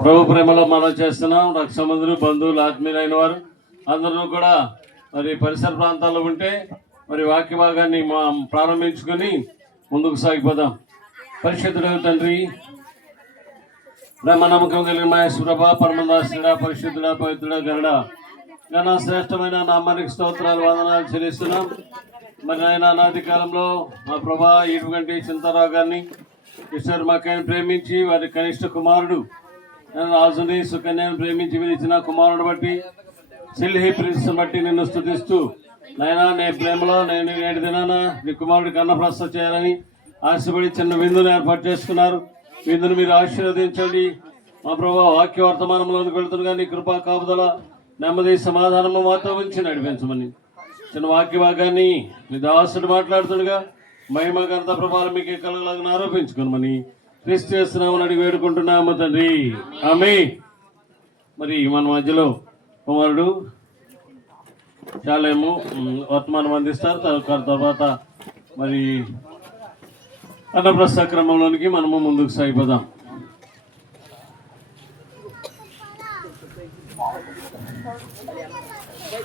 ప్రభు ప్రేమలో మనం చేస్తున్నాం. రక్షమందులు బంధువులు ఆత్మీయులైన వారు అందరూ కూడా మరి పరిసర ప్రాంతాల్లో ఉంటే మరి వాక్య భాగాన్ని ప్రారంభించుకొని ముందుకు సాగిపోదాం. పరిశుద్ధుడు తండ్రి, ప్రేమ నమ్మకం కలిగిన మహేశ్వరభ పరమదాసుడా, పరిశుద్ధుడా, పవిత్రుడా, గరుడ ఘన శ్రేష్టమైన నామానికి స్తోత్రాలు వందనాలు చెల్లిస్తున్నాం. మరి ఆయన అనాది కాలంలో మా ప్రభా ఇటువంటి చింతారావు గారిని ఈశ్వర్ మక్కని ప్రేమించి వారి కనిష్ట కుమారుడు రాజుని సుకన్యను ప్రేమించి విధించిన కుమారుడు బట్టి సిల్హి ప్రిన్స్ బట్టి నిన్ను స్తుతిస్తూ నాయనా నీ ప్రేమలో నేను నేటి దినాన నీ కుమారుడికి అన్నప్రస్థ చేయాలని ఆశపడి చిన్న విందును ఏర్పాటు చేసుకున్నారు. విందును మీరు ఆశీర్వదించండి. మా ప్రభావ వాక్య వర్తమానంలోకి వెళుతుండగా నీ కృపా కాపుదల నెమ్మది సమాధానము మాతో ఉంచి నడిపించమని చిన్న వాక్య భాగాన్ని మీ దాసుడు మాట్లాడుతుండగా మహిమ ఘనత ప్రభావం మీకు కలగలను ఆరోపించుకోమని క్రీస్తు చేస్తున్నామని అడిగి వేడుకుంటున్నాము తండ్రి, ఆమేన్. మరి మన మధ్యలో కుమారుడు చాలేమో వర్తమానం అందిస్తారు. తర్వాత మరి అన్నప్రస్థ క్రమంలోనికి మనము ముందుకు సాగిపోదాం.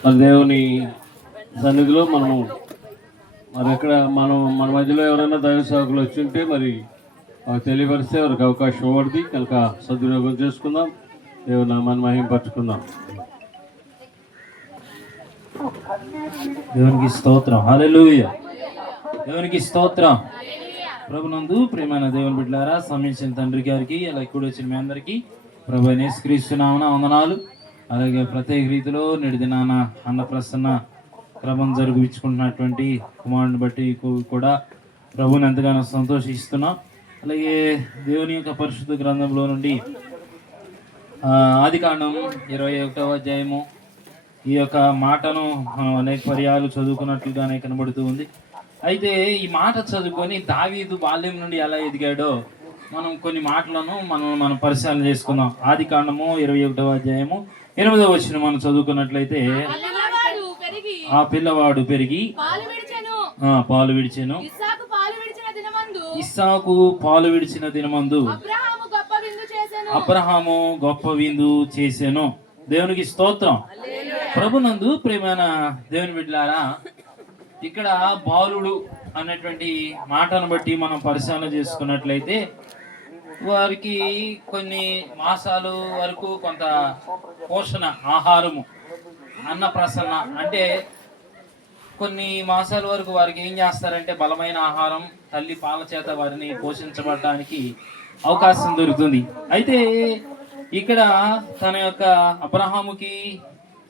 మరి దేవుని సన్నిధిలో మనము మరి ఎక్కడ మన మధ్యలో ఎవరైనా దైవ సేవకులు వచ్చి ఉంటే మరి తెలియపరిస్తే వారికి అవకాశం ఇవ్వబడింది కనుక సద్వినియోగం చేసుకుందాం. దేవుని నామాన్ని మహింపరచుకుందాం. దేవునికి స్తోత్రం, హల్లెలూయా. దేవునికి స్తోత్రం. ప్రభునందు ప్రియమైన దేవుని బిడ్డలారా, సమీక్షణ తండ్రి గారికి అలా కూడా వచ్చిన మీ అందరికీ ప్రభు యేసుక్రీస్తు నామమున వందనాలు. అలాగే ప్రత్యేక రీతిలో నేటి దినాన అన్నప్రసన్న క్రమం జరిపించుకుంటున్నటువంటి కుమారుని బట్టి కూడా ప్రభుని ఎంతగానో సంతోషిస్తున్నాం. అలాగే దేవుని యొక్క పరిశుద్ధ గ్రంథంలో నుండి ఆదికాండం 21వ అధ్యాయము ఈ యొక్క మాటను మనం అనేక పర్యాలు చదువుకున్నట్లుగానే కనబడుతూ ఉంది. అయితే ఈ మాట చదువుకొని దావీదు బాల్యం నుండి ఎలా ఎదిగాడో మనం కొన్ని మాటలను మనం పరిశీలన చేసుకుందాం. ఆదికాండము 21వ అధ్యాయము 8వ వచనం మనం చదువుకున్నట్లయితే, ఆ పిల్లవాడు పెరిగి పాలు విడిచెను. ఇస్సాకు పాలు విడిచిన దినమందు అబ్రహాము గొప్ప విందు చేసెను. దేవునికి స్తోత్రం. ప్రభునందు ప్రియమైన దేవుని బిడ్డలారా, ఇక్కడ బాలుడు అనేటువంటి మాటను బట్టి మనం పరిశీలన చేసుకున్నట్లయితే వారికి కొన్ని మాసాలు వరకు కొంత పోషణ ఆహారము అన్నప్రసన్న అంటే కొన్ని మాసాల వరకు వారికి ఏం చేస్తారంటే బలమైన ఆహారం తల్లి పాల చేత వారిని పోషించబడడానికి అవకాశం దొరుకుతుంది. అయితే ఇక్కడ తన యొక్క అబ్రహాముకి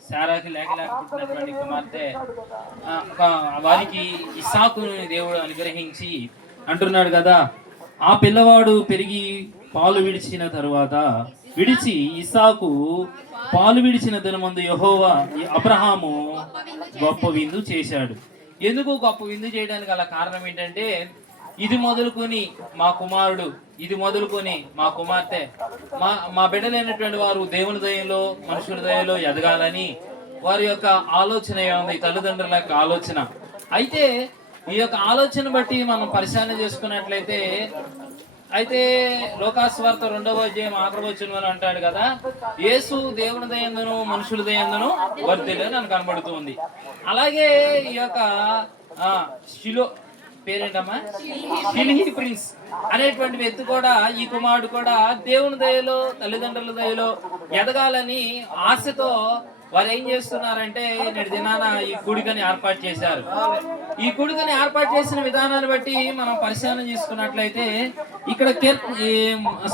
శారాకి లేకపోతున్నటువంటి కుమార్తె వారికి ఇస్సాకును దేవుడు అనుగ్రహించి అంటున్నాడు కదా, ఆ పిల్లవాడు పెరిగి పాలు విడిచిన తరువాత ఇస్సాకు పాలు విడిచిన దినమందు యెహోవా అబ్రహాము గొప్ప విందు చేశాడు. ఎందుకు గొప్ప విందు చేయడానికి గల కారణం ఏంటంటే, ఇది మొదలుకొని మా కుమారుడు, ఇది మొదలుకొని మా కుమార్తె, మా బిడ్డలైనటువంటి వారు దేవుని దయలో మనుషుల దయలో ఎదగాలని వారి యొక్క ఆలోచన ఉంది, తల్లిదండ్రుల యొక్క ఆలోచన. అయితే ఈ యొక్క ఆలోచన బట్టి మనం పరిశీలన చేసుకున్నట్లయితే, అయితే లోకాస్వార్త 2వ అధ్యాయం 6వ వచనం అంటాడు కదా, యేసు దేవుని దయందును మనుషుల దయందును వర్ధిల్లని అని కనబడుతుంది. అలాగే ఈ యొక్క షిలో పేరేంటమ్మా సిల్హి ప్రిన్స్ అనేటువంటి వ్యక్తి కూడా, ఈ కుమారుడు కూడా దేవుని దయలో తల్లిదండ్రుల దయలో ఎదగాలని ఆశతో వారు ఏం చేస్తున్నారంటే నేటి దినాన ఈ కూడికని ఏర్పాటు చేశారు. ఈ కూడికని ఏర్పాటు చేసిన విధానాన్ని బట్టి మనం పరిశీలన చేసుకున్నట్లయితే ఇక్కడ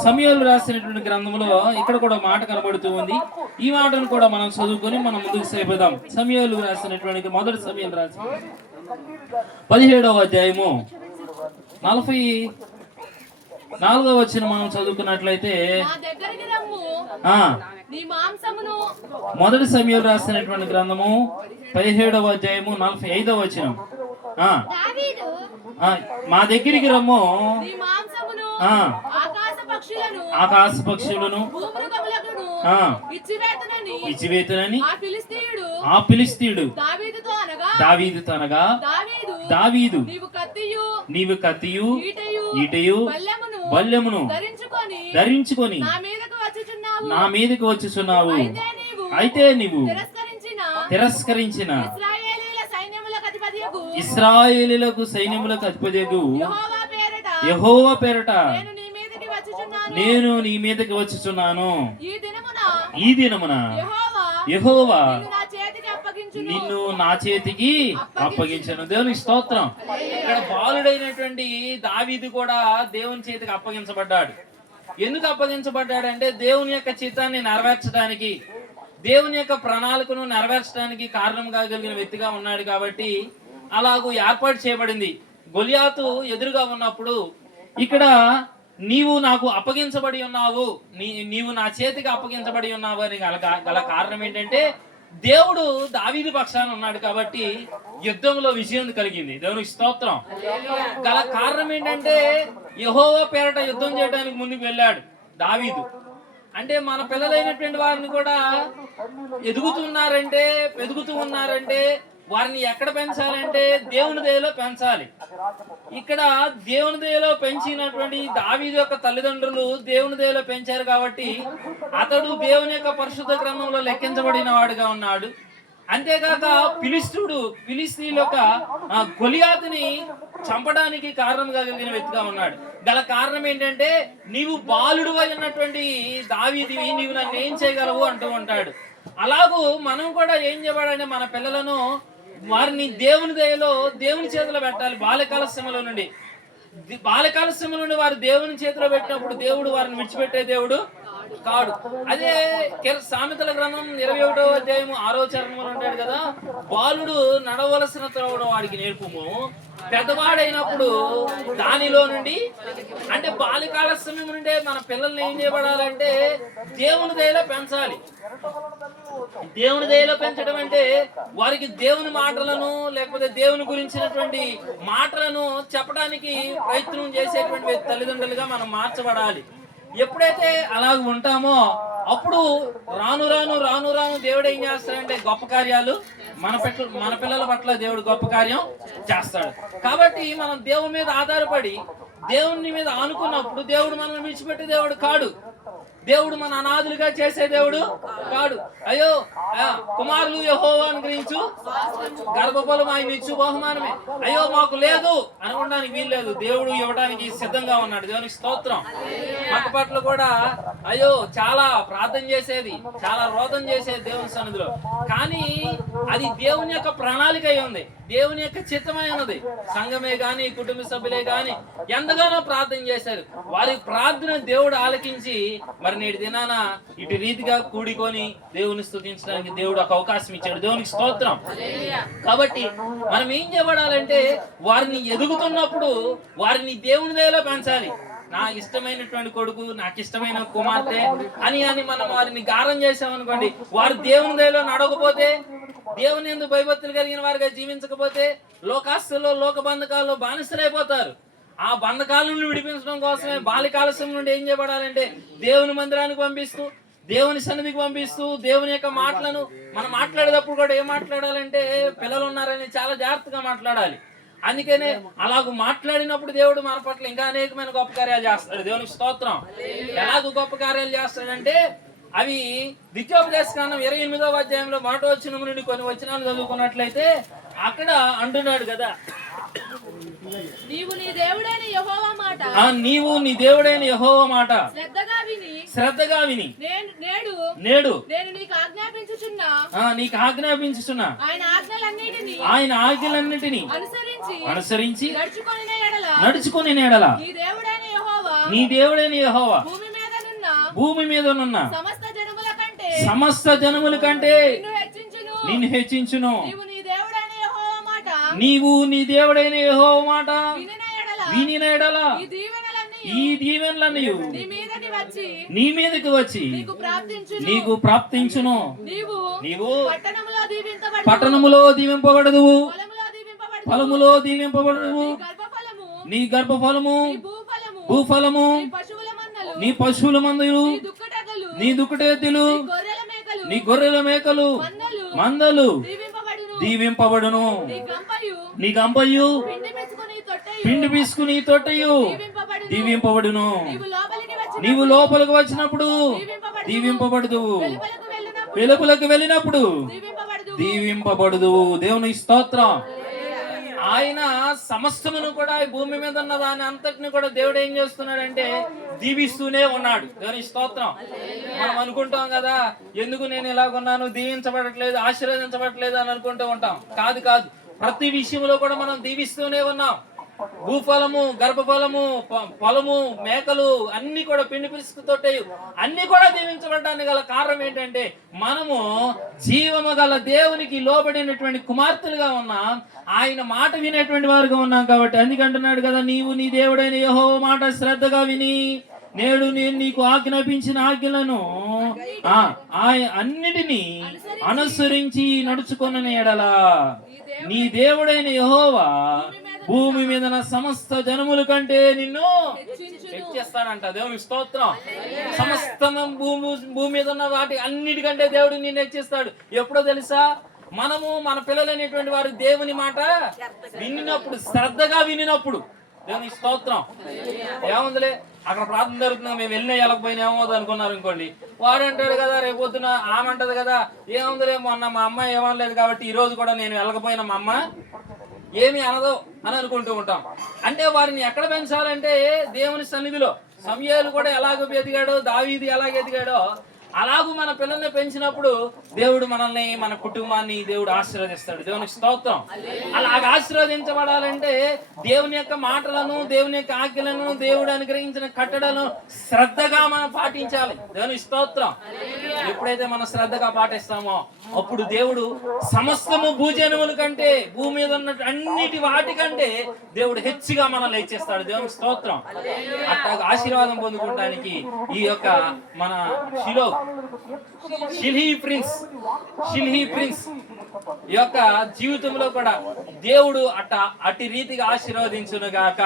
సమూయేలు రాసినటువంటి గ్రంథంలో ఇక్కడ కూడా మాట కనబడుతూ ఉంది. ఈ మాటను కూడా మనం చదువుకొని మనం ముందుకు సాగిపోదాం. సమూయేలు రాసినటువంటి మొదటి సమూయేలు రాసి 17వ అధ్యాయము 44వ వచనం మనం చదువుకున్నట్లయితే, మొదటి సమూయేలు రాసినటువంటి గ్రంథము 17వ అధ్యాయము 45వ వచనం, మా దగ్గరికి రమ్ము, ఆకాశ పక్షులను ఇచ్చివేతునని ఆ ఫిలిష్తీయుడు దావీదుతో అనగా, దావీదు నీవు కత్తియు ఈటయు బల్లెమును ధరించుకొని నా మీదకి వచ్చుచున్నావు. అయితే నీవు తిరస్కరించిన ఇశ్రాయేలీయులకు సైన్యములకు అధిపతియగు యెహోవా పేరట నేను నీ మీదకి వచ్చుచున్నాను. ఈ దినమున యెహోవా నిన్ను నా చేతికి అప్పగించను. దేవునికి స్తోత్రం. ఇక్కడ బాలుడైనటువంటి దావీదు కూడా దేవుని చేతికి అప్పగించబడ్డాడు. ఎందుకు అప్పగించబడ్డాడంటే దేవుని యొక్క చిత్తాన్ని నెరవేర్చడానికి, దేవుని యొక్క ప్రణాళికను నెరవేర్చడానికి కారణం కాగలిగిన వ్యక్తిగా ఉన్నాడు కాబట్టి అలాగూ ఏర్పాటు చేయబడింది. గొలియాతు ఎదురుగా ఉన్నప్పుడు ఇక్కడ నీవు నాకు అప్పగించబడి ఉన్నావు, నీవు నా చేతికి అప్పగించబడి ఉన్నావు అని గల కారణం ఏంటంటే దేవుడు దావీదు పక్షాన ఉన్నాడు కాబట్టి యుద్ధంలో విజయం కలిగింది. దేవునికి స్తోత్రం. గల కారణం ఏంటంటే యెహోవా పేరట యుద్ధం చేయడానికి ముందుకు వెళ్ళాడు దావీదు. అంటే మన పిల్లలైనటువంటి వారిని కూడా ఎదుగుతూ ఉన్నారంటే వారిని ఎక్కడ పెంచాలంటే దేవుని దయలో పెంచాలి. ఇక్కడ దేవుని దయలో పెంచినటువంటి దావీదు యొక్క తల్లిదండ్రులు దేవుని దయలో పెంచారు కాబట్టి అతడు దేవుని యొక్క పరిశుద్ధ గ్రంథంలో లెక్కించబడిన వాడుగా ఉన్నాడు. అంతేకాక ఫిలిస్తీయుల యొక్క గొలియాతుని చంపడానికి కారణంగా కలిగిన వ్యక్తిగా ఉన్నాడు. గల కారణం ఏంటంటే నీవు బాలుడు అయినటువంటి దావీదివి, నీవు నన్ను ఏం చేయగలవు అంటూ ఉంటాడు. అలాగూ మనం కూడా ఏం చేయబడాలంటే మన పిల్లలను వారిని దేవుని దయలో దేవుని చేతిలో పెట్టాలి. బాల్యకాల శ్రమలో నుండి వారు దేవుని చేతిలో పెట్టినప్పుడు దేవుడు వారిని విడిచిపెట్టే దేవుడు కాడు. అదే సామెతల గ్రంథం 21వ అధ్యాయం 6వ చరణంలో ఉంటాడు కదా, బాలుడు నడవలసిన త్రోవను వాడికి నేర్పుము, పెద్దవాడైనప్పుడు దానిలో నుండి. అంటే బాల్యకాల సమయం నుండే మన పిల్లల్ని ఏం చేయబడాలంటే దేవుని దయలో పెంచాలి. దేవుని దయలో పెంచడం అంటే వారికి దేవుని మాటలను లేకపోతే దేవుని గురించినటువంటి మాటలను చెప్పడానికి ప్రయత్నం చేసేటువంటి తల్లిదండ్రులుగా మనం మార్చబడాలి. ఎప్పుడైతే అలా ఉంటామో అప్పుడు రాను రాను దేవుడు ఏం చేస్తాడంటే గొప్ప కార్యాలు మన పిల్లల పట్ల దేవుడు గొప్ప కార్యం చేస్తాడు. కాబట్టి మనం దేవుని మీద ఆధారపడి దేవుని మీద ఆనుకున్నప్పుడు దేవుడు మనల్ని విడిచిపెట్టే దేవుడు కాడు. దేవుడు మన అనాథులుగా చేసే దేవుడు కాడు. అయ్యో కుమారులు యెహోవాను గురించు గర్భఫలం ఆయన ఇచ్చు బహుమానమే, అయ్యో మాకు లేదు అనుకోవడానికి వీలు లేదు. దేవుడు ఇవ్వడానికి సిద్ధంగా ఉన్నాడు. దేవునికి స్తోత్రం. మన పట్ల కూడా అయ్యో చాలా ప్రార్థన చేసేది, చాలా రోదన చేసేది దేవుని సన్నిధిలో. కానీ అది దేవుని యొక్క ప్రణాళిక అయి ఉంది, దేవుని యొక్క చిత్తమై ఉన్నది. సంఘమే గాని కుటుంబ సభ్యులే గాని ఎంతగానో ప్రార్థన చేశారు. వారి ప్రార్థన దేవుడు ఆలకించి మరి నేటి దినాన ఇటు రీతిగా కూడుకొని దేవుని స్తుతించడానికి దేవుడు ఒక అవకాశం ఇచ్చాడు. దేవునికి స్తోత్రం. కాబట్టి మనం ఏం చేయబడాలంటే వారిని ఎదుగుతున్నప్పుడు వారిని దేవుని దయలో పెంచాలి. నాకు ఇష్టమైనటువంటి కొడుకు, నాకు ఇష్టమైన కుమార్తె అని మనం వారిని గారం చేసామనుకోండి, వారు దేవుని దయలో నడవకపోతే, దేవుని యందు భయభక్తులు కలిగిన వారిగా జీవించకపోతే లోకాస్తుల్లో లోక బంధకాల్లో బానిసలైపోతారు. ఆ బంధకాల నుండి విడిపించడం కోసమే బాల్యకాలస్యం నుండి ఏం చేయబడాలంటే దేవుని మందిరానికి పంపిస్తూ, దేవుని సన్నిధికి పంపిస్తూ, దేవుని యొక్క మాటలను మనం మాట్లాడేటప్పుడు కూడా ఏం మాట్లాడాలంటే పిల్లలు ఉన్నారని చాలా జాగ్రత్తగా మాట్లాడాలి. అందుకనే అలాగూ మాట్లాడినప్పుడు దేవుడు మన పట్ల ఇంకా అనేకమైన గొప్ప కార్యాలు చేస్తాడు. దేవునికి స్తోత్రం. ఎలాగూ గొప్ప కార్యాలు చేస్తాడంటే అవి ద్వితీయోపదేశకాండం 28వ అధ్యాయంలో 1వ వచనం నుండి కొన్ని వచనాలు చదువుకున్నట్లయితే అక్కడ అంటున్నాడు కదా, నీవు నీ దేవుడైన యెహోవా మాట శ్రద్ధగా విని నేడు నేను నీకు ఆజ్ఞాపించుచున్నా ఆయన ఆజ్ఞలన్నిటినీ అనుసరించి నడుచుకొని ఎడల నీ దేవుడైన యెహోవా భూమి మీదనున్న సమస్త జనముల కంటే నిన్ను హెచ్చించును. నీవు నీ దేవుడైన యెహోవా మాట వినిన ఎడల ఈ దీవెనలన్నీ నీ మీదకి వచ్చి నీకు ప్రాప్తించును. నీవు పట్టణములో దీవింపబడదు, ఫలములో దీవింపబడదు. నీ గర్భఫలము, భూఫలము, నీ పశువుల మందలు, నీ దుక్కటెద్దులు, నీ గొర్రెల మేకలు, మందలు దీవింపబడును. నీ గంపయు పిండి పిసుకుని తొట్టయు దీవింపబడును. నీవు లోపలికి వచ్చినప్పుడు దీవింపబడదు, వెలుపలకు వెళ్ళినప్పుడు దీవింపబడదు. దేవుని స్తోత్రం. ఆయన సమస్తమును కూడా ఈ భూమి మీద ఉన్న దాని అంతటిని కూడా దేవుడు ఏం చేస్తున్నాడంటే దీవిస్తూనే ఉన్నాడు. దేవుని స్తోత్రం. మనం అనుకుంటాం కదా, ఎందుకు నేను ఇలాగున్నాను, దీవించబడట్లేదు, ఆశీర్వదించబడట్లేదు అని అనుకుంటూ ఉంటాం. కాదు కాదు, ప్రతి విషయంలో కూడా మనం దీవిస్తూనే ఉన్నాం. భూఫలము, గర్భఫలము, పొలము, మేకలు అన్ని కూడా పిండి పిసుకుతోటే అన్ని కూడా దీవించబడడానికి గల కారణం ఏంటంటే మనము జీవము గల దేవునికి లోబడినటువంటి కుమార్తెలుగా ఉన్నాం, ఆయన మాట వినేటువంటి వారుగా ఉన్నాం. కాబట్టి అందుకంటున్నాడు కదా, నీవు నీ దేవుడైన యెహోవా మాట శ్రద్ధగా విని నేడు నేను నీకు ఆజ్ఞాపించిన ఆజ్ఞలను అన్నిటినీ అనుసరించి నడుచుకొనని ఎడలా నీ దేవుడైన యెహోవా భూమి మీద సమస్త జనముల కంటే నిన్ను హెచ్చిస్తాడంట. దేవుని స్తోత్రం. సమస్త భూమి మీద ఉన్న వాటి అన్నిటికంటే దేవుడు నిన్ను హెచ్చిస్తాడు. ఎప్పుడో తెలుసా? మనము మన పిల్లలు అనేటువంటి వారు దేవుని మాట వినినప్పుడు, శ్రద్ధగా వినినప్పుడు. దేవుని స్తోత్రం. ఏముందిలే, అక్కడ ప్రార్థన జరుగుతున్నా మేము వెళ్ళినా వెళ్ళకపోయినా ఏమవుతుంది అనుకున్నారు అనుకోండి, వాడు అంటాడు కదా రేపు పొద్దున ఆమె అంటది కదా, ఏముందిలే మొన్న మా అమ్మ ఏమనలేదు కాబట్టి ఈ రోజు కూడా నేను వెళ్ళకపోయినా మా అమ్మ ఏమి అనదో అని అనుకుంటూ ఉంటాం. అంటే వారిని ఎక్కడ పెంచాలంటే దేవుని సన్నిధిలో. సమూయేలు కూడా ఎలాగో ఎదిగాడో, దావీదు ఎలాగ ఎదిగాడో అలాగూ మన పిల్లల్ని పెంచినప్పుడు దేవుడు మనల్ని, మన కుటుంబాన్ని దేవుడు ఆశీర్వదిస్తాడు. దేవునికి స్తోత్రం. అలాగ ఆశీర్వదించబడాలంటే దేవుని యొక్క మాటలను, దేవుని యొక్క ఆజ్ఞలను, దేవుడు అనుగ్రహించిన కట్టడలను శ్రద్ధగా మనం పాటించాలి. దేవునికి స్తోత్రం. ఎప్పుడైతే మనం శ్రద్ధగా పాటిస్తామో అప్పుడు దేవుడు సమస్తము భూజనముల కంటే, భూమి మీద ఉన్న అన్నిటి వాటికంటే దేవుడు హెచ్చుగా మనల్ని ఇచ్చేస్తాడు. దేవునికి స్తోత్రం. అట్లా ఆశీర్వాదం పొందుకోవడానికి ఈ యొక్క మన షిల్హీ ప్రిన్స్ యొక్క జీవితంలో కూడా దేవుడు అట్టి రీతిగా ఆశీర్వదించును గాక.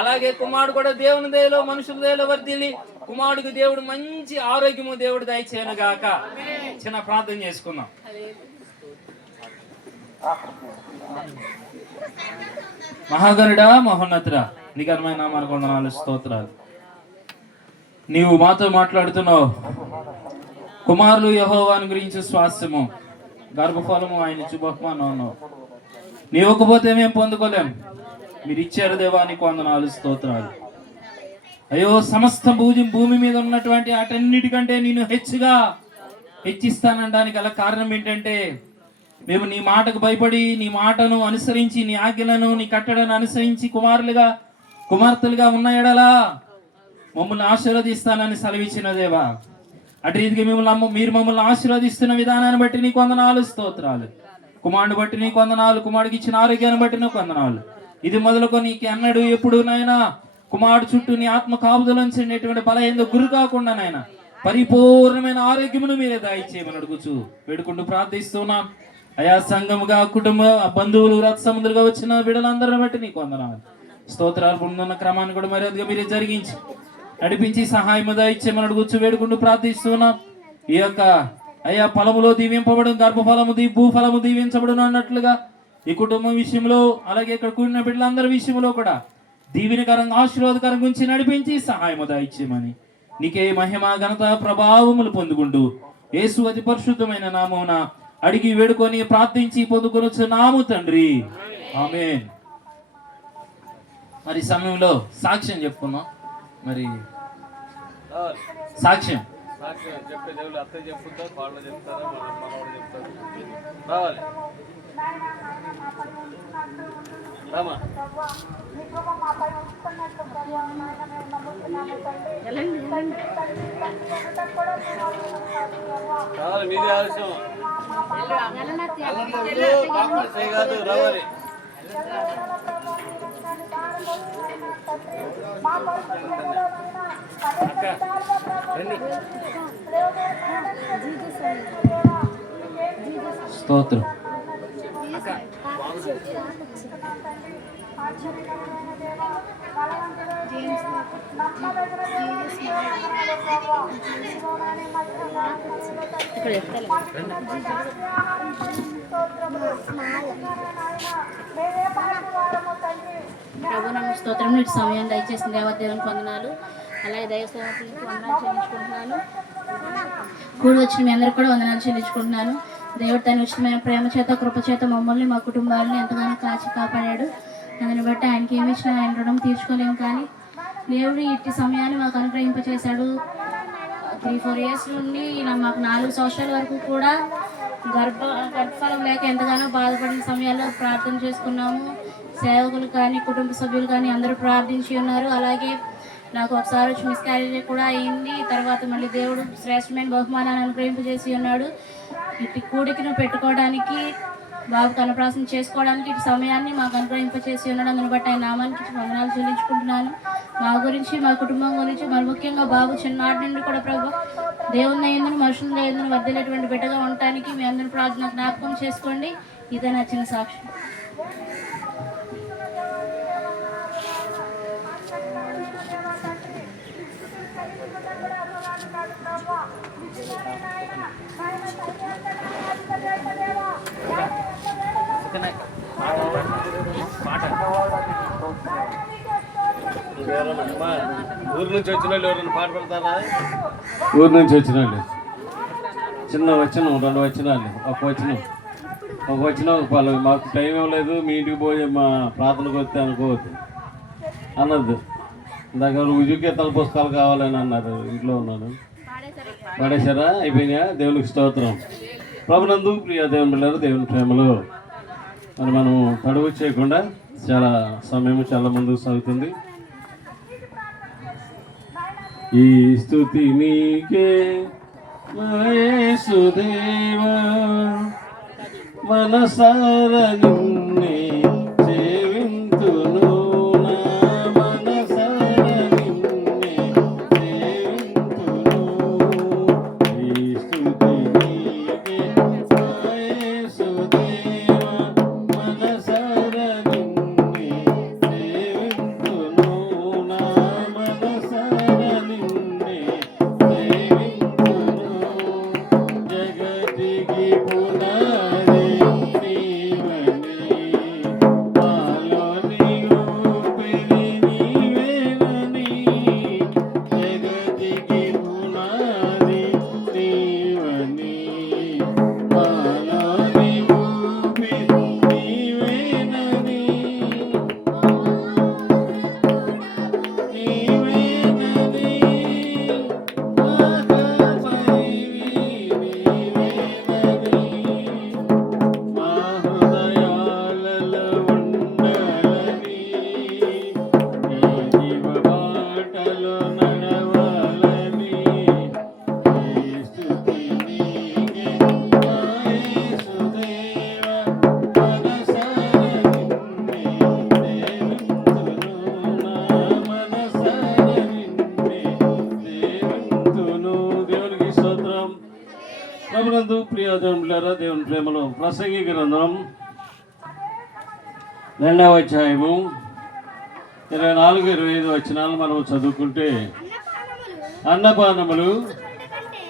అలాగే కుమారుడు కూడా దేవుని దయలో, మనుషుల దయలో వర్ధిల్లి కుమారుడికి దేవుడు మంచి ఆరోగ్యము దేవుడు దయచేయను గాక. చిన్న ప్రార్థన చేసుకుందాం. మహాగరుడా, మహోన్నతుడా, నిఘనమైన నామానికి వందనాలు, స్తోత్రాలు. నీవు మాతో మాట్లాడుతున్నావు. కుమారులు యెహోవాను గురించి స్వాస్థ్యము, గర్భఫలము ఆయన ఇచ్చు బహుమానం అన్నావు. నీ ఇవ్వకపోతే మేము పొందుకోలేం. మీరు ఇచ్చారు దేవా, నీకు వందనాలు, స్తోత్రాలు. అయ్యో, సమస్త భూమి మీద ఉన్నటువంటి వాటన్నిటికంటే నేను హెచ్చిస్తానడానికి గల కారణం ఏంటంటే మేము నీ మాటకు భయపడి, నీ మాటను అనుసరించి, నీ ఆజ్ఞలను, నీ కట్టడను అనుసరించి కుమార్తెలుగా ఉన్న ఎడలా మమ్మల్ని ఆశీర్వదిస్తానని సెలవిచ్చిన దేవా, అటు రీతిగా మీరు మమ్మల్ని ఆశీర్వదిస్తున్న విధానాన్ని బట్టి నీకు వందనాలు, స్తోత్రాలు. కుమారుడు బట్టి నీకు వందనాలు, కుమారుడికి ఇచ్చిన ఆరోగ్యాన్ని బట్టి నీకు వందనాలు. ఇది మొదలుకొని నీకు ఎన్నడూ ఎప్పుడు నాయనా కుమారుడు చుట్టూ నీ ఆత్మ కాపుదలంచేటువంటి బలహీనత గురి కాకుండా నాయన పరిపూర్ణమైన ఆరోగ్యమును మీరే దయచేయమని అడుగుచు వేడుకుంటూ ప్రార్థిస్తున్నాం. అయా సంఘముగా, కుటుంబ బంధువులు, రథ సముద్రులుగా వచ్చిన బిడ్డలందరిని బట్టి నీకు వందనాలు, స్తోత్రాలు. పొందుతున్న క్రమాన్ని కూడా మర్యాదగా మీరే జరిగించి నడిపించి సహాయం దయచేయమని అడుగుచు వేడుకుంటూ ప్రార్థిస్తున్నాం. ఈ యొక్క అయ్యా ఫలములో దీవింపబడం, గర్భఫలము భూఫలము దీవించబడును అన్నట్లుగా ఈ కుటుంబం విషయంలో, అలాగే ఇక్కడ కూడిన బిడ్డలందరి విషయంలో కూడా దీవెనకరంగా, ఆశీర్వాదకరంగా ఉంచి నడిపించి సహాయం దయచేయమని నీకే మహిమ, ఘనత, ప్రభావములు పొందుకుంటూ యేసు అతి పరిశుద్ధమైన నామమున అడిగి వేడుకొని ప్రార్థించి పొందుకొనుచున్నాము తండ్రి, ఆమేన్. మరి సమయంలో సాక్ష్యం చెప్పుకున్నాం. మరి సాక్ష్యం చెప్పే దేవుళ్ళు అత్తయ్య చెప్పుకుంటారు, వాళ్ళు చెప్తారా, మనవాడు చెప్తారు. రావాలి రామా. రావాలి, మీదే ఆలస్యం కాదు, రావాలి. స్తోత్రం. ప్రభు నమ్మ స్తోత్రం. ఇటు సమయం దయచేసిన దేవదేవుని వందనాలు. అలాగే దైవసేవకులకు వందనాలు చెల్లించుకుంటున్నాను. కూడి వచ్చిన మీ అందరికీ కూడా వందనాలు చెల్లించుకుంటున్నాను. దేవుడు తన ఉచితమైన ప్రేమ చేత కృప చేత మమ్మల్ని మా కుటుంబాలని ఎంతగానో కాచి కాపాడాడు. దాన్ని బట్టి ఆయనకి ఏమి ఇచ్చినా ఆయన రుణం తీర్చుకోలేము. కానీ దేవుడు ఇట్టి సమయాన్ని మాకు అనుగ్రహింపచేశాడు. 3-4 ఇయర్స్ నుండి ఇలా మాకు 4 సంవత్సరాల వరకు కూడా గర్భఫలం లేక ఎంతగానో బాధపడిన సమయాల్లో ప్రార్థన చేసుకున్నాము. సేవకులు కానీ కుటుంబ సభ్యులు కానీ అందరూ ప్రార్థించి ఉన్నారు. అలాగే నాకు ఒకసారి వచ్చి మిస్క్యారేజ్ కూడా అయింది. తర్వాత మళ్ళీ దేవుడు శ్రేష్టమైన బహుమానాన్ని అనుగ్రహింపజేసి ఉన్నాడు. ఇటు కూడికను పెట్టుకోవడానికి, బాబుకు అన్నప్రాసన చేసుకోవడానికి ఇటు సమయాన్ని మాకు అనుగ్రహింపచేసి ఉన్నాడు. అందుని బట్టి ఆయన నామానికి వందనాలు చెల్లించుకుంటున్నాను. మా గురించి, మా కుటుంబం గురించి, మరి ముఖ్యంగా బాబు చిన్ననాటి నుండి కూడా ప్రభు దేవుని అయ్యిందని మనుషులు అయ్యిందని వర్దిలేటువంటి బిడ్డగా ఉండటానికి మీ అందరి ప్రార్థన జ్ఞాపకం చేసుకోండి. ఇదే నా చిన్న సాక్ష్యం. ఊరు నుంచి వచ్చిన వాళ్ళు ఎవరైనా పాట పెడతారా? ఊరు నుంచి వచ్చిన వాళ్ళు చిన్న వచ్చిన 2 వచ్చినాలు, ఒక వచ్చిన మాకు టైం ఇవ్వలేదు, మీ ఇంటికి పోయి మా ప్రార్థనకు వస్తే అనుకోవద్దు అన్నది. ఇందాక ఉజుకేతల పుస్తకాలు కావాలని అన్నారు, ఇంట్లో ఉన్నాను. పడేశారా? అయిపోయినాయా? దేవునికి స్తోత్రం. ప్రభునందు ప్రియ దేవుని బిడ్డలారా, దేవుని ప్రేమలో మరి మనం తడువు చేయకుండా చాలా సమయం చాలా ముందుకు సాగుతుంది. ఈ స్తుతి నీకే యేసుదేవా, మనసారా నిన్నే సేవింతును, నా మనసారా నిన్నే సేవింతును. ఈ స్తుతి నీకే యేసుదేవా, మనసారా నిన్నే సేవింతును, నా మనసారా నిన్నే సేవింతును. జగతికి పునాది నీవనే, మాలో ఊపిరి నీవేనని. జగతికి పునాది నీవని, మాలో ఊపిరి నీవేనని. నీవేనని మాకపైవి నీవేనని. మా హృదయాలలో ఉండాలని, నీ జీవ బాటలో నడవాలని. ఈ స్తుతి నీకే మా యేసుదేవా, మనసారా నిన్నే సేవింతును, నా మనసారా నిన్నే సేవింతును. దేవునికి స్తోత్రం. ప్రభునందు ప్రియ దేవుని బిడ్డలారా, దేవుని ప్రేమలో ప్రసంగి గ్రంథం 2వ అధ్యాయము 24-25 వచనాలు మనం చదువుకుంటే, అన్నపానములు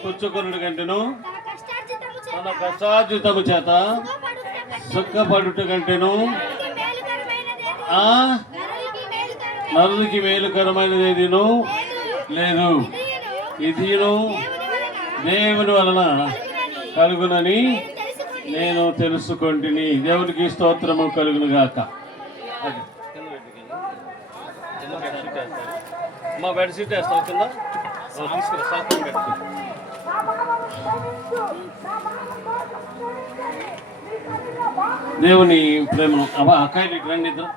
పుచ్చుకొనుడి కంటేను తన కష్టార్జితము చేత సుఖపడుట కంటేను నరునికి మేలుకరమైనది ఏదిను లేదు. ఇదిను దేవుని వలన కలుగునని నేను తెలుసుకొంటిని. దేవునికి స్తోత్రము కలుగును గాక. మా బెడ్షీట్ వేస్తావు కింద తీసుకురా, సాత్రం పెట్టుకో. దేవుని ప్రేమను అక్కాయి రండి ఇద్దరు.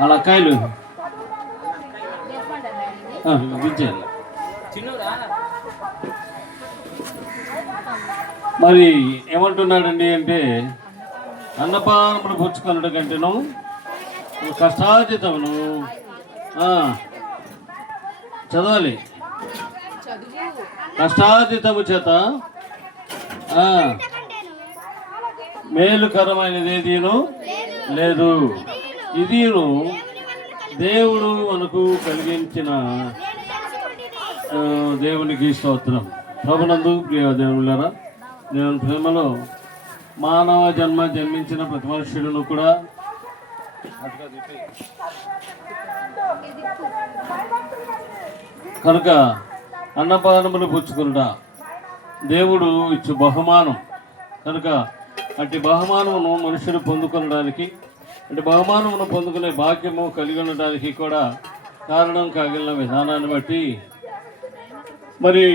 వాళ్ళ అక్కాయిలు విద్యాలి. మరి ఏమంటున్నాడండి అంటే, అన్నపానములు పుచ్చుకొనుట కంటేను కష్టార్జితమును చదవాలి. కష్టార్జితము చేత మేలుకరమైనది ఏదీను లేదు. ఇదిను దేవుడు మనకు కలిగించిన దేవునికి స్తోత్రం. ప్రభునందు ప్రియ దేవునులారా, దేవుని ప్రేమలో మానవ జన్మించిన ప్రతి మనుష్యులను కూడా కనుక అన్నపానములు పుచ్చుకునుట దేవుడు ఇచ్చు బహుమానం. కనుక అట్టి బహుమానమును మనుషులు పొందుకొనడానికి, అటు బహుమానమును పొందుకునే భాగ్యము కలిగి ఉండడానికి కూడా కారణం కాగిలిన విధానాన్ని బట్టి మరి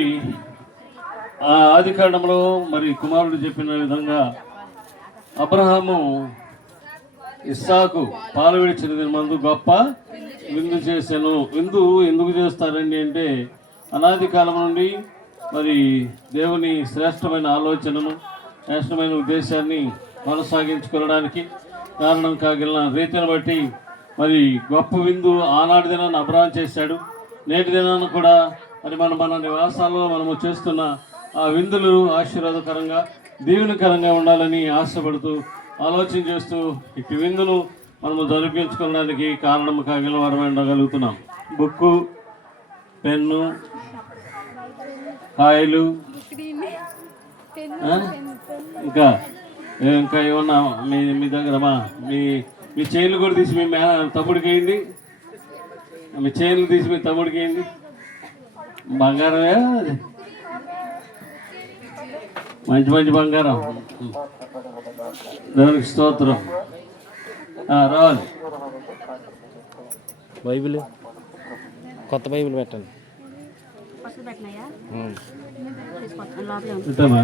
ఆ ఆది కాండంలో మరి కుమారుడు చెప్పిన విధంగా అబ్రహాము ఇస్సాకు పాలు విడిచిన మందు గొప్ప విందు చేశాను. విందు ఎందుకు చేస్తారండి అంటే అనాది కాలం నుండి మరి దేవుని శ్రేష్టమైన ఆలోచనను, శ్రేష్టమైన ఉద్దేశాన్ని కొనసాగించుకోవడానికి కారణం కాగిలిన రీతిని బట్టి మరి గొప్ప విందు ఆనాటి దినాన్ని అబ్రహాం చేశాడు. నేటి దినాన్ని కూడా మరి మన నివాసాల్లో మనము చేస్తున్న ఆ విందులు ఆశీర్వాదకరంగా, దీవెనకరంగా ఉండాలని ఆశపడుతూ, ఆలోచన చేస్తూ ఇటు విందును మనము జరిపించుకోవడానికి కారణం కాగిలిన వారమై ఉండగలుగుతున్నాం. బుక్కు, పెన్ను, కాయలు, ఇంకా ఏమన్నా మీ దగ్గర మీ చైన్లు కూడా తీసి మీ తమ్ముడికి వేయండి. మీ చైన్లు తీసి మీ తమ్ముడికి వేయండి. బంగారమే, మంచి మంచి బంగారం. దేవునికి స్తోత్రం. రావాలి. బైబిల్, కొత్త బైబిల్ పెట్టండి. పెట్టామా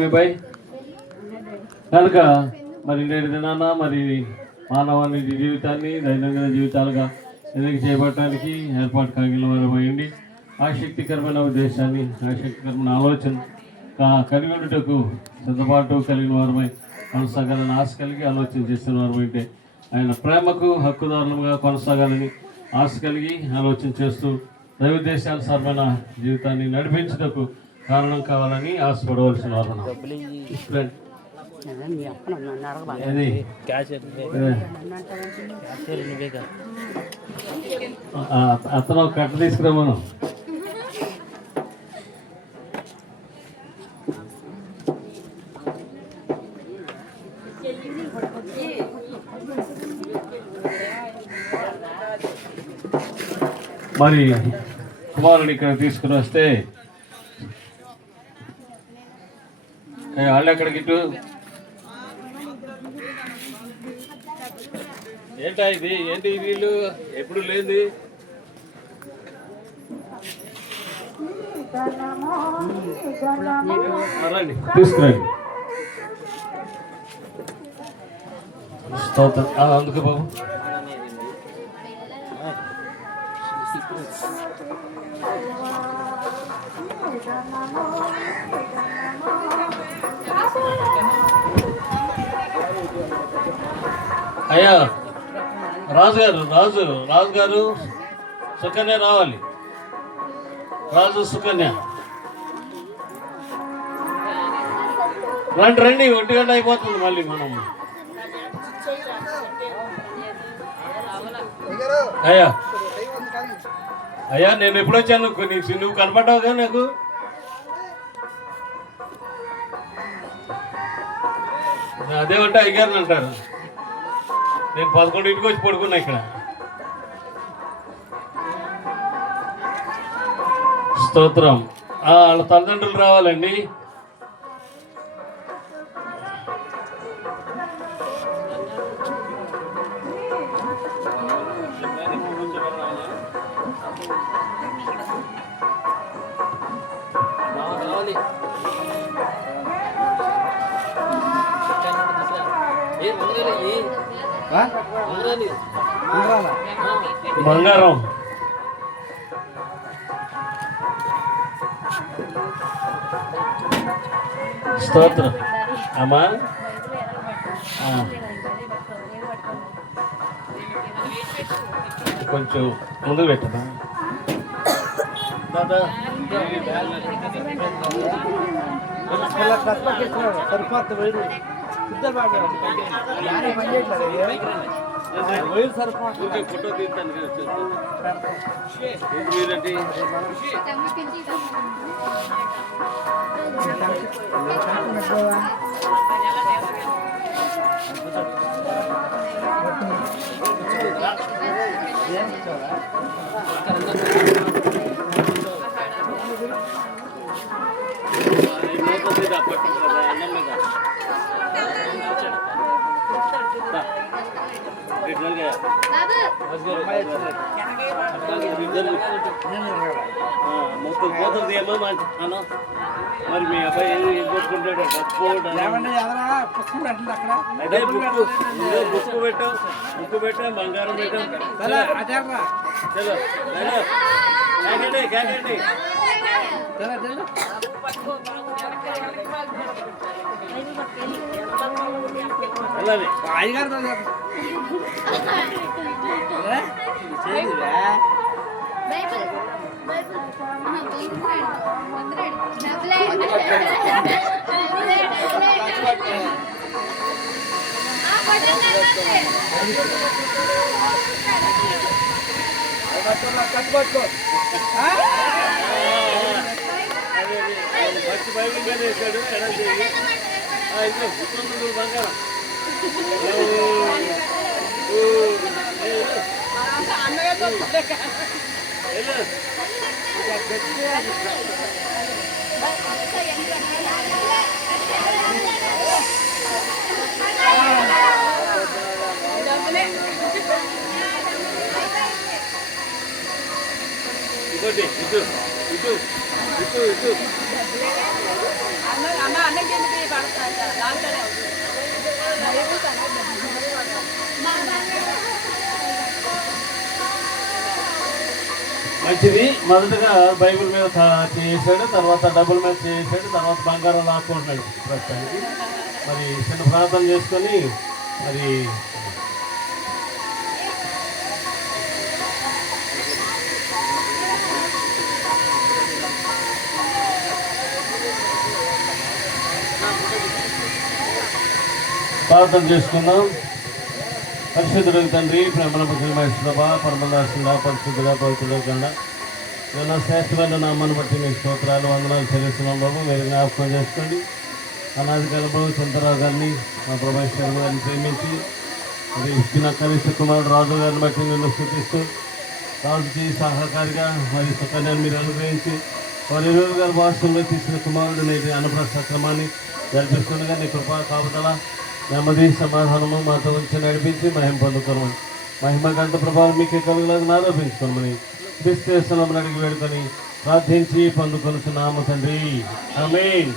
మీ బై. కనుక మరి నేటి దినాన మరి మానవాళి జీవితాన్ని దైనందిన జీవితాలుగా ఎదుగు చేపట్టడానికి ఏర్పాటు కాగిలిన వారమైంది. ఆసక్తికరమైన ఉద్దేశాన్ని, ఆసక్తికరమైన ఆలోచన కలిగి ఉండటకు సిద్ధపాటు కలిగిన వారమై కొనసాగాలని ఆశ కలిగి ఆలోచన చేస్తున్న వారమైతే ఆయన ప్రేమకు హక్కుదారులుగా కొనసాగాలని ఆశ కలిగి ఆలోచన చేస్తూ దైవోద్దేశానుసారమైన జీవితాన్ని నడిపించుటకు కారణం కావాలని ఆశపడవలసిన వారు. అతను కట్ట తీసుకురామను. మరి కుమారుని ఇక్కడ తీసుకుని వస్తే వాళ్ళు ఎక్కడికి ఇటు ఏంటా ఇది? ఏంటి వీళ్ళు ఎప్పుడు లేని రండి, తీసుకురండి. అందుకు బాబు అయ్యా రాజు గారు సుకన్య రావాలి. రాజు సుకన్య రండి. 1 గంట అయిపోతుంది మళ్ళీ. మనం అయ్యా నేను ఎప్పుడొచ్చాను? నువ్వు కనపడ్డావుగా నాకు. అదేమంటే అయ్యారని అంటారు. నేను 11ంటికి వచ్చి పడుకున్నా ఇక్కడ. స్తోత్రం. వాళ్ళ తల్లిదండ్రులు రావాలండి. బంగారం స్తోత్రం అమ్మా. కొంచెం ముందుకు పెట్టదా ఫోటో తీస్తాను. మొత్తం పోతుంది ఏమో అన్న. మరి మీ అబ్బాయి ఏం కొట్టుకుంటాడు? అదే బుక్కు పెట్టాం బంగారం పెట్టాం. చలో క్యాకండి వెళ్ళాలి. మంచి బైబిల్ వేసాడు. ఎలా చేయాలి? ఇంకో గుర్తుంది బంగారం. ఇంకోటి ఇటు ఇటు ఇటు ఇటు మంచిది. మొదటగా బైబిల్ మీద చేసాడు, తర్వాత డబ్బుల మీద చేసాడు, తర్వాత బంగారం లాక్కుంటున్నాడు ప్రస్తుతానికి. మరి చిన్న ప్రార్థన చేసుకొని మరి ప్రార్థన చేసుకుందాం. పరిశుద్ధుడికి తండ్రి, ప్రేమల పరమదాసుడా, పరిశుద్ధుడా, పవిత్రుడా కన్నా ఇలా శ్రేష్టమైన నామాన్ని బట్టి మీ స్తోత్రాలు వందనాలు చెల్లిస్తున్నాం బాబు. మీరు జ్ఞాపకం చేసుకోండి. అనాది కాలంలో చంద్రరావు గారిని, మా ప్రభాశ్వర్ గారిని ప్రేమించి మరి ఇచ్చిన కనిష్ట కుమారుడు రాజు గారిని బట్టి నిన్ను స్థుతిస్తూ రాజుకి సహకారిగా మరి సుకన్యాన్ని మీరు అనుగ్రహించి వారి 20 గారి భాషల్లో తీసిన కుమారుడు నేటి అన్నప్రస్థ క్రమాన్ని జరిపిస్తుండగా నీ కృపా కాపుదల నెమ్మది సమాధానము మాతో ఉంచి నడిపించి మహిమ పొందుకోమని, మహిమ గంట ప్రభావం మీకే కలుగులాగా ఆరోపించుకోమని క్రీస్తునామమున అడిగి వేడుకొని ప్రార్థించి పొందుకొనుచున్నాము తండ్రి. ఆమేన్.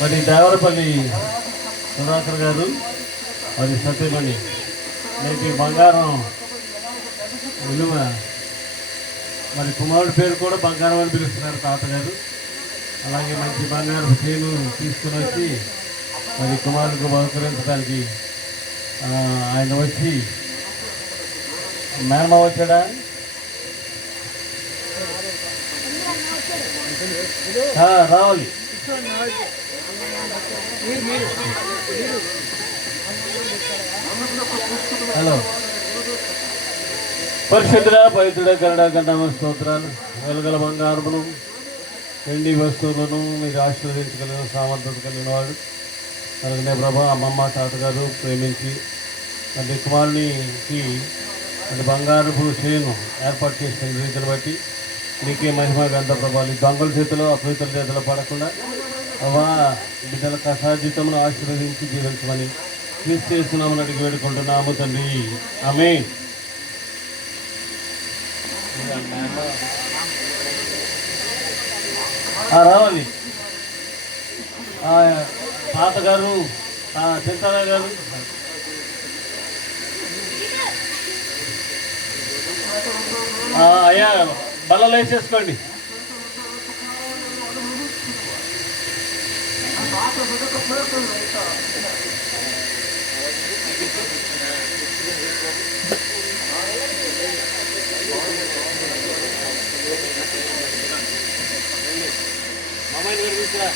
మరి దేవరపల్లి సుధాకర్ గారు మరి సత్యమణి నేటి బంగారం విలువ మరి కుమారుడి పేరు కూడా బంగారం అని పిలుస్తున్నారు తాతగారు. అలాగే మంచి బంగారం చేను తీసుకుని వచ్చి మరి కుమారుడికి బహుకరించడానికి ఆయన వచ్చి మేనమా వచ్చాడా? రావాలి. హలో. పరిశుద్ధుడ పవిత్రుడ గరుడ గంధమ స్తోత్రాలు. వెలుగల బంగారమును వెండి వస్తువులను మీరు ఆశీర్వదించగలిగిన సామర్థ్యత కలిగిన వాడు. అలాగే ప్రభా అమ్మమ్మ తాతగారు ప్రేమించి అది కుమారునికి అది బంగారపు చేను ఏర్పాటు చేసిన రీతిని బట్టి నీకే మహిమ గంధ ప్రభావాలు దొంగల చేతిలో అపవిత్రుల చేతిలో పడకుండా అవా బిడ్డల కషాజితమును ఆశీర్వదించి జీవించమని క్రీస్తు చేస్తున్నామని అడిగి వేడుకుంటున్నాము తండ్రి. ఆమేన్. రావాలి. తాతగారు చింతారా గారు అయ్యా బల్లలు వేసేసుకోండి. మామయ్య గారు తీసుకురా.